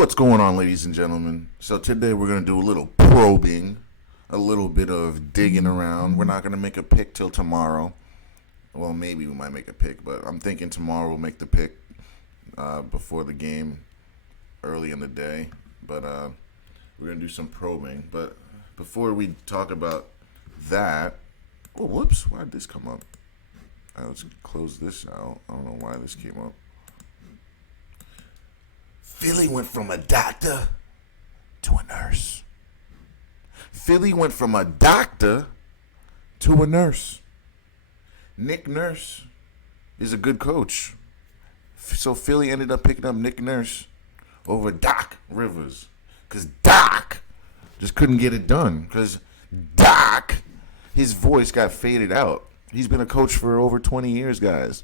What's going on, ladies and gentlemen? So today we're going to do a little probing, a little bit of digging around. We're not going to make a pick till tomorrow. Well, maybe we might make a pick, but I'm thinking tomorrow we'll make the pick before the game, early in the day. But we're going to do some probing. But before we talk about that, oh, whoops, why did this come up? Let's close this out. I don't know why this came up. Philly went from a doctor to a nurse. Philly went from a doctor to a nurse. Nick Nurse is a good coach. So Philly ended up picking up Nick Nurse over Doc Rivers. Because Doc just couldn't get it done. Because Doc, his voice got faded out. He's been a coach for over 20 years, guys.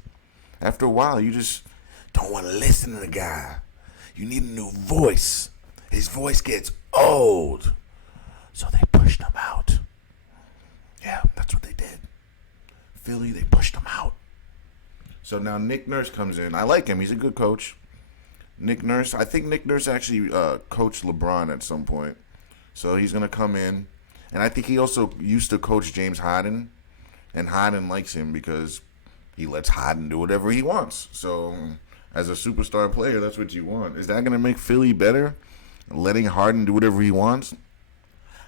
After a while, you just don't want to listen to the guy. You need a new voice. His voice gets old. So they pushed him out. Yeah, that's what they did. Philly, they pushed him out. So now Nick Nurse comes in. I like him. He's a good coach. Nick Nurse, I think Nick Nurse actually coached LeBron at some point. So he's going to come in. And I think he also used to coach James Harden. And Harden likes him because he lets Harden do whatever he wants. So as a superstar player, that's what you want. Is that going to make Philly better? Letting Harden do whatever he wants?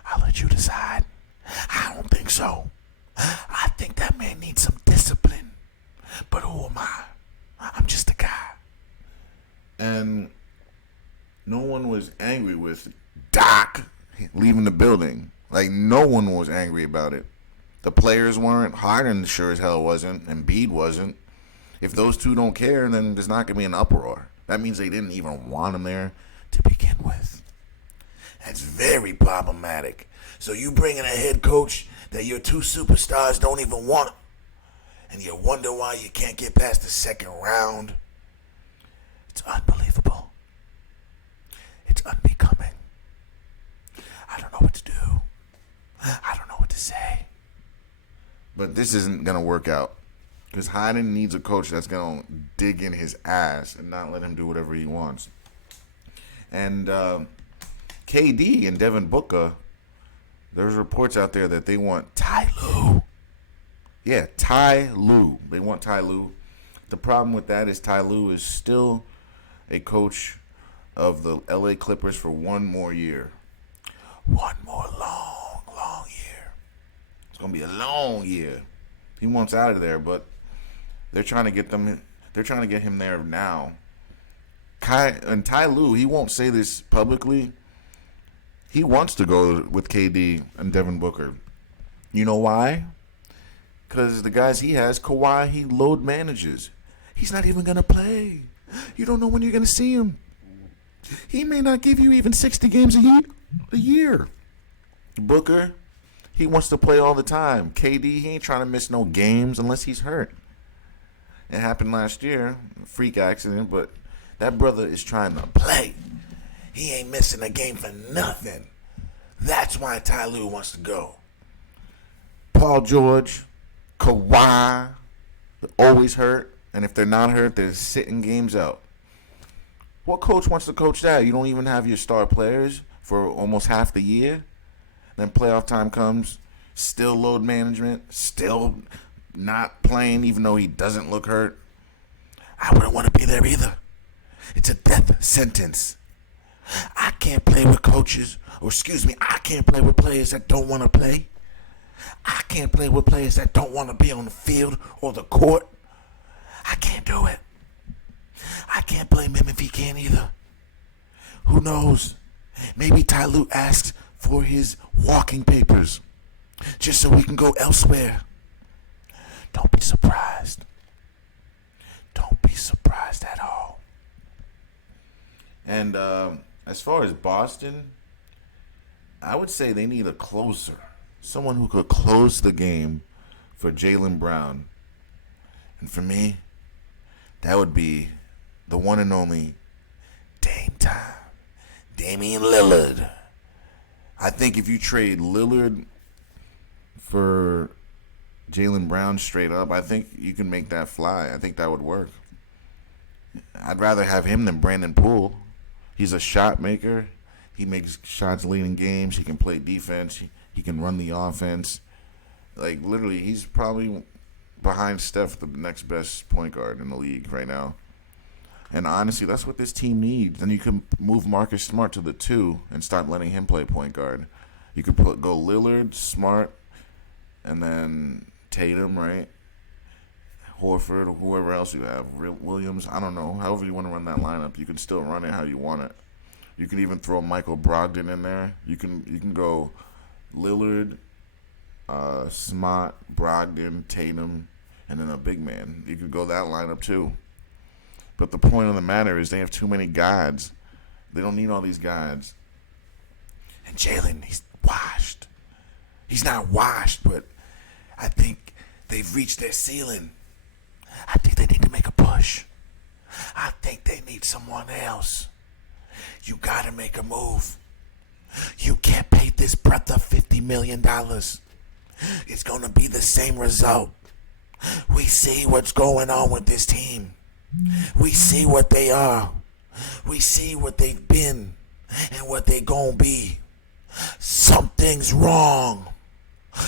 I'll let you decide. I don't think so. I think that man needs some discipline. But who am I? I'm just a guy. And no one was angry with Doc leaving the building. Like, no one was angry about it. The players weren't. Harden sure as hell wasn't. Embiid wasn't. If those two don't care, then there's not going to be an uproar. That means they didn't even want him there to begin with. That's very problematic. So you bring in a head coach that your two superstars don't even want, and you wonder why you can't get past the second round. It's unbelievable. It's unbecoming. I don't know what to do. I don't know what to say. But this isn't going to work out. Because Harden needs a coach that's going to dig in his ass and not let him do whatever he wants. And KD and Devin Booker, there's reports out there that they want Ty Lue. Yeah, Ty Lue. They want Ty Lue. The problem with that is Ty Lue is still a coach of the LA Clippers for one more year. One more long year. It's going to be a long year. He wants out of there, but they're trying to get them. They're trying to get him there now. Ty Lue, he won't say this publicly. He wants to go with KD and Devin Booker. You know why? Because the guys he has, Kawhi, he load manages. He's not even going to play. You don't know when you're going to see him. He may not give you even 60 games a year. Booker, he wants to play all the time. KD, he ain't trying to miss no games unless he's hurt. It happened last year, freak accident, but that brother is trying to play. He ain't missing a game for nothing. That's why Ty Lue wants to go. Paul George, Kawhi, they're always hurt, and if they're not hurt, they're sitting games out. What coach wants to coach that? You don't even have your star players for almost half the year. Then playoff time comes, still load management, still not playing even though he doesn't look hurt. I wouldn't want to be there either. It's a death sentence. I can't play with coaches, I can't play with players that don't want to play. I can't play with players that don't want to be on the field or the court. I can't do it. I can't blame him if he can't either. Who knows? Maybe Ty Lue asks for his walking papers just so he can go elsewhere. Don't be surprised. Don't be surprised at all. And as far as Boston, I would say they need a closer. Someone who could close the game for Jaylen Brown. And for me, that would be the one and only Dame Time. Damian Lillard. I think if you trade Lillard for Jaylen Brown straight up, I think you can make that fly. I think that would work. I'd rather have him than Brandon Poole. He's a shot maker. He makes shots late in games. He can play defense. He can run the offense. Like, literally, he's probably behind Steph, the next best point guard in the league right now. And honestly, that's what this team needs. And you can move Marcus Smart to the 2 and start letting him play point guard. You could go Lillard, Smart, and then Tatum, right? Horford, or whoever else you have. Williams, I don't know. However you want to run that lineup, you can still run it how you want it. You can even throw Michael Brogdon in there. You can go Lillard, Smart, Brogdon, Tatum, and then a big man. You could go that lineup too. But the point of the matter is they have too many guards. They don't need all these guards. And Jalen, he's washed. He's not washed, but I think they've reached their ceiling. I think they need to make a push. I think they need someone else. You gotta make a move. You can't pay this brother $50 million. It's gonna be the same result. We see what's going on with this team. We see what they are. We see what they've been and what they gonna be. Something's wrong.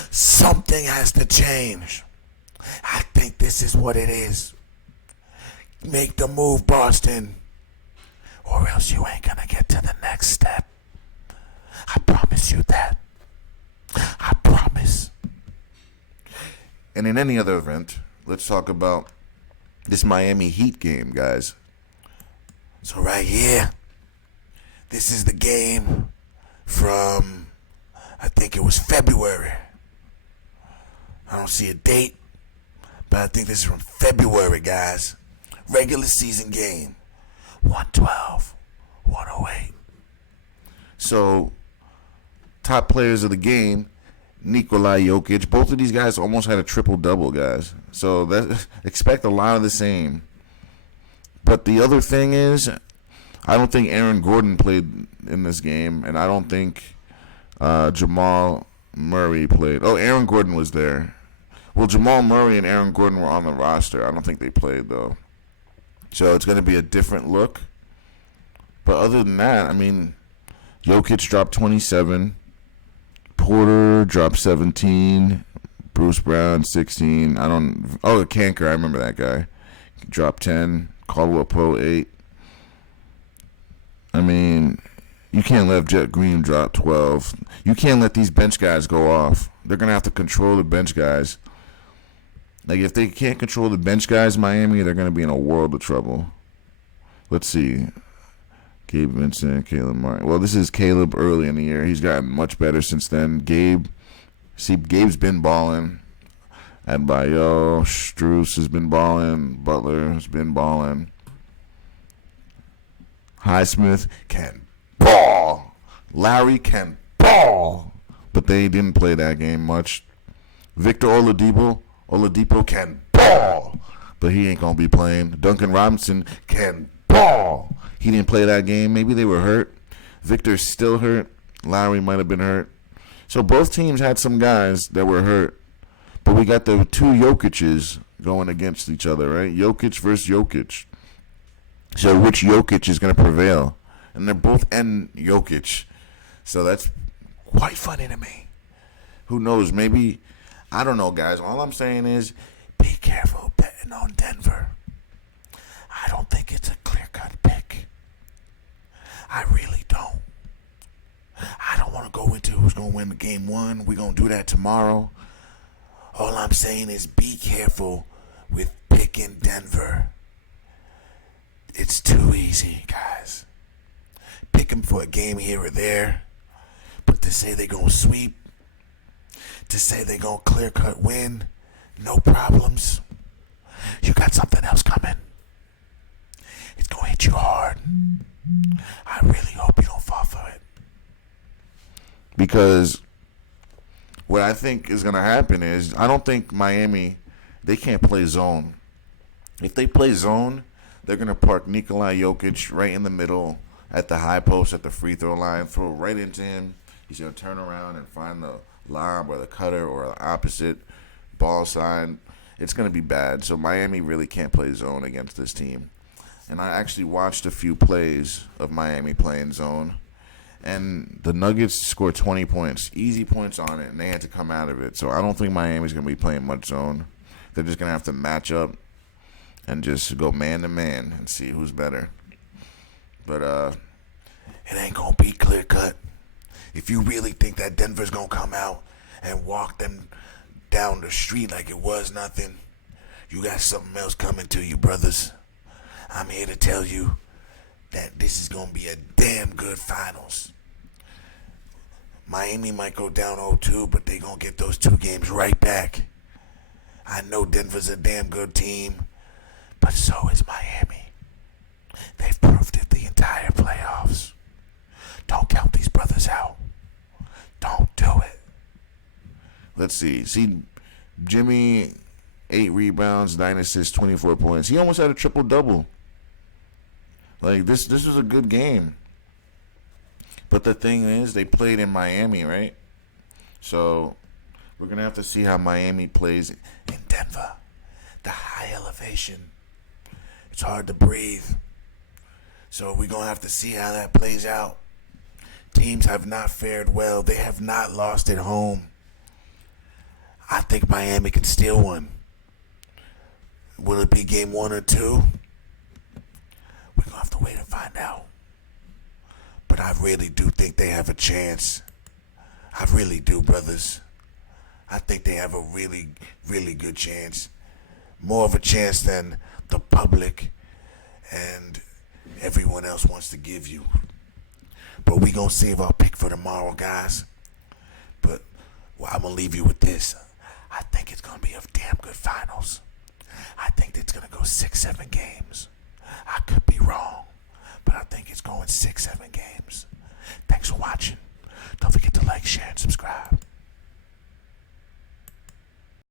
Something has to change. I think this is what it is. Make the move, Boston, or else you ain't gonna get to the next step. I promise you that. I promise. And in any other event, let's talk about this Miami Heat game, guys. So right here, this is the game from, I think it was February. I don't see a date, but I think this is from February, guys. Regular season game. 112, 108. So, top players of the game, Nikola Jokic. Both of these guys almost had a triple-double, guys. So, expect a lot of the same. But the other thing is, I don't think Aaron Gordon played in this game, and I don't think Jamal Murray played. Oh, Aaron Gordon was there. Well, Jamal Murray and Aaron Gordon were on the roster. I don't think they played, though. So it's going to be a different look. But other than that, I mean, Jokic dropped 27. Porter dropped 17. Bruce Brown, 16. Kanker, I remember that guy. Dropped 10. Caldwell Pope, 8. I mean, you can't let Jet Green drop 12. You can't let these bench guys go off. They're going to have to control the bench guys. Like, if they can't control the bench guys, Miami, they're going to be in a world of trouble. Let's see. Gabe Vincent, Caleb Martin. Well, this is Caleb early in the year. He's gotten much better since then. Gabe's been balling. Adebayo, Strus has been balling. Butler has been balling. Highsmith can ball. Larry can ball. But they didn't play that game much. Victor Oladipo can ball, but he ain't going to be playing. Duncan Robinson can ball. He didn't play that game. Maybe they were hurt. Victor's still hurt. Lowry might have been hurt. So both teams had some guys that were hurt. But we got the two Jokic's going against each other, right? Jokic versus Jokic. So which Jokic is going to prevail? And they're both Jokic. So that's quite funny to me. Who knows? Maybe... I don't know, guys. All I'm saying is be careful betting on Denver. I don't think it's a clear-cut pick. I really don't. I don't want to go into who's going to win the game one. We're going to do that tomorrow. All I'm saying is be careful with picking Denver. It's too easy, guys. Pick them for a game here or there. But to say they're going to sweep, to say they're going to clear-cut win, no problems, you got something else coming. It's going to hit you hard. I really hope you don't fall for it. Because what I think is going to happen is I don't think Miami, they can't play zone. If they play zone, they're going to park Nikola Jokic right in the middle at the high post at the free throw line, throw right into him. He's going to turn around and find the lob or the cutter or the opposite ball side. It's going to be bad. So Miami really can't play zone against this team. and I actually watched a few plays of Miami playing zone. And the Nuggets scored 20 points, easy points on it, and they had to come out of it. So I don't think Miami's going to be playing much zone. They're just going to have to match up and just go man to man and see who's better. But it ain't going to be clear cut. If you really think that Denver's going to come out and walk them down the street like it was nothing, you got something else coming to you, brothers. I'm here to tell you that this is going to be a damn good finals. Miami might go down 0-2, but they going to get those 2 games right back. I know Denver's a damn good team, but so is Miami. They've proved it the entire playoffs. Don't count these brothers out. Don't do it. Let's see. Jimmy, 8 rebounds, 9 assists, 24 points. He almost had a triple-double. Like, this was a good game. But the thing is, they played in Miami, right? So, we're going to have to see how Miami plays in Denver. The high elevation. It's hard to breathe. So, we're going to have to see how that plays out. Teams have not fared well. They have not lost at home. I think Miami can steal one. Will it be game 1 or 2? We're going to have to wait and find out. But I really do think they have a chance. I really do, brothers. I think they have a really, really good chance. More of a chance than the public and everyone else wants to give you. But we going to save our pick for tomorrow, guys. But I'm going to leave you with this. I think it's going to be a damn good finals. I think it's going to go 6-7 games. I could be wrong, but I think it's going 6-7 games. Thanks for watching. Don't forget to like, share, and subscribe.